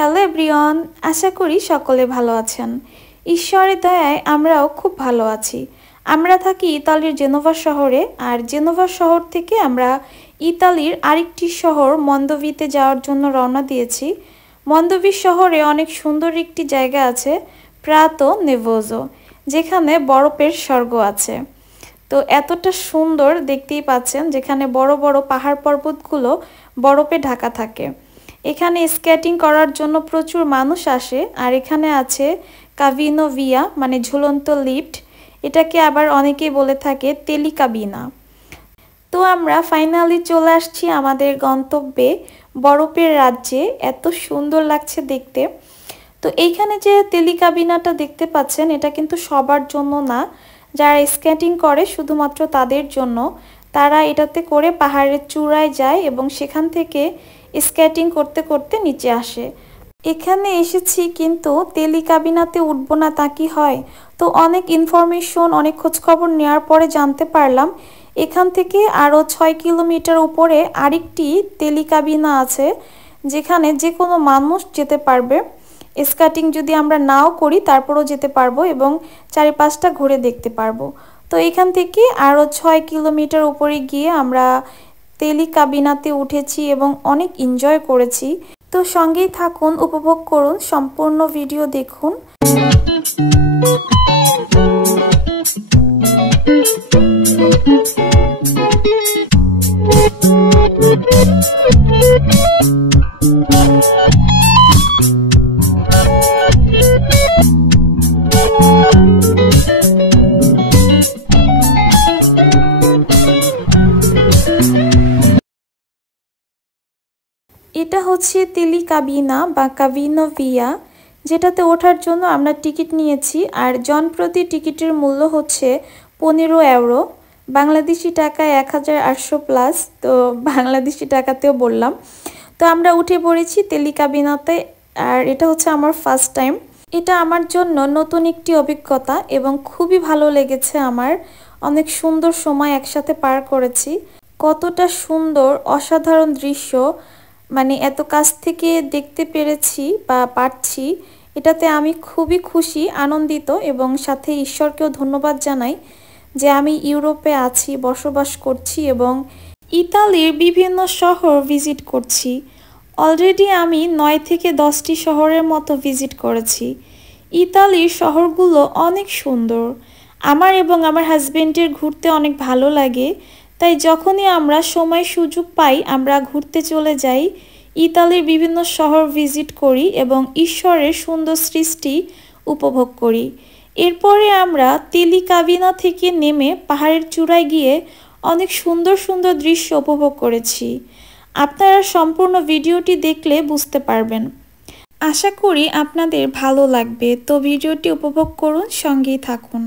Hello everyone, আশা করি সকলে ভালো আছেন। ঈশ্বরের দয়ায় আমরাও খুব ভালো আছি। আমরা থাকি ইতালির জেনোভা শহরে, আর জেনোভা শহর থেকে আমরা ইতালির আরেকটি শহর মন্দোভিতে যাওয়ার জন্য রওনা দিয়েছি। মন্দোভি শহরে অনেক সুন্দর একটি জায়গা আছে, প্রাতো নেভোজো, যেখানে বরফের স্বর্গ আছে। তো এতটা সুন্দর দেখতেই পাচ্ছেন, যেখানে বড় বড় পাহাড় পর্বতগুলো বরফে ঢাকা থাকে। এখানে স্কেটিং করার জন্য প্রচুর মানুষ আসে। আর এখানে আছে কাভিনো ভিয়া, মানে ঝুলন্ত লিফট। এটাকে আবার অনেকেই বলে থাকে তেলিকাবিনা। তো আমরা ফাইনালি চলে আসছি আমাদের গন্তব্যে, বরফের রাজ্যে। এত সুন্দর লাগছে দেখতে। তো এইখানে যে তেলিকাবিনাটা দেখতে পাচ্ছেন, এটা কিন্তু সবার জন্য না। যারা স্কেটিং করে শুধুমাত্র তাদের জন্য। তারা এটাতে করে পাহাড়ের চূড়ায় যায় এবং সেখান থেকে স্কেটিং করতে করতে নিচে আসে। এখানে এসেছি কিন্তু তেলিকাবিনাতে উঠবো না তা কি হয়? তো অনেক ইনফরমেশন, অনেক খোঁজখবর নেওয়ার পরে জানতে পারলাম এখান থেকে আরও 6 কিলোমিটার উপরে আরেকটি তেলিকাবিনা আছে, যেখানে যে কোনো মানুষ যেতে পারবে। স্কেটিং যদি আমরা নাও করি তারপরও যেতে পারবো এবং চারিপাশটা ঘুরে দেখতে পারবো। তো এখান থেকে আরও 6 কিলোমিটার উপরে গিয়ে আমরা তেলিকাবিনাতে উঠেছি এবং অনেক এনজয় করেছি। তো সঙ্গেই থাকুন, উপভোগ করুন, সম্পূর্ণ ভিডিও দেখুন। এটা হচ্ছে তেলিকাবিনা বা কাভিনো ভিয়া, যেটাতে ওঠার জন্য আমরা টিকিট নিয়েছি। আর জনপ্রতি টিকিটের মূল্য হচ্ছে 15 ইউরো, বাংলাদেশি টাকায় 1800 প্লাস। তো বাংলাদেশি টাকাতেও বললাম। তো আমরা উঠে পড়েছি তেলিকাবিনাতে। আর এটা হচ্ছে আমার ফার্স্ট টাইম। এটা আমার জন্য নতুন একটি অভিজ্ঞতা এবং খুবই ভালো লেগেছে আমার। অনেক সুন্দর সময় একসাথে পার করেছি। কতটা সুন্দর অসাধারণ দৃশ্য, মানে এত কাছ থেকে দেখতে পেরেছি বা পারছি, এটাতে আমি খুবই খুশি, আনন্দিত এবং সাথে ঈশ্বরকেও ধন্যবাদ জানাই যে আমি ইউরোপে আছি, বসবাস করছি এবং ইতালির বিভিন্ন শহর ভিজিট করছি। অলরেডি আমি 9 থেকে 10টি শহরের মতো ভিজিট করেছি। ইতালির শহরগুলো অনেক সুন্দর। আমার এবং আমার হাজবেন্ডের ঘুরতে অনেক ভালো লাগে। তাই যখনই আমরা সময় সুযোগ পাই আমরা ঘুরতে চলে যাই, ইতালির বিভিন্ন শহর ভিজিট করি এবং ঈশ্বরের সুন্দর সৃষ্টি উপভোগ করি। এরপরে আমরা তেলিকাবিনা থেকে নেমে পাহাড়ের চূড়ায় গিয়ে অনেক সুন্দর সুন্দর দৃশ্য উপভোগ করেছি। আপনারা সম্পূর্ণ ভিডিওটি দেখলে বুঝতে পারবেন। আশা করি আপনাদের ভালো লাগবে। তো ভিডিওটি উপভোগ করুন, সঙ্গেই থাকুন।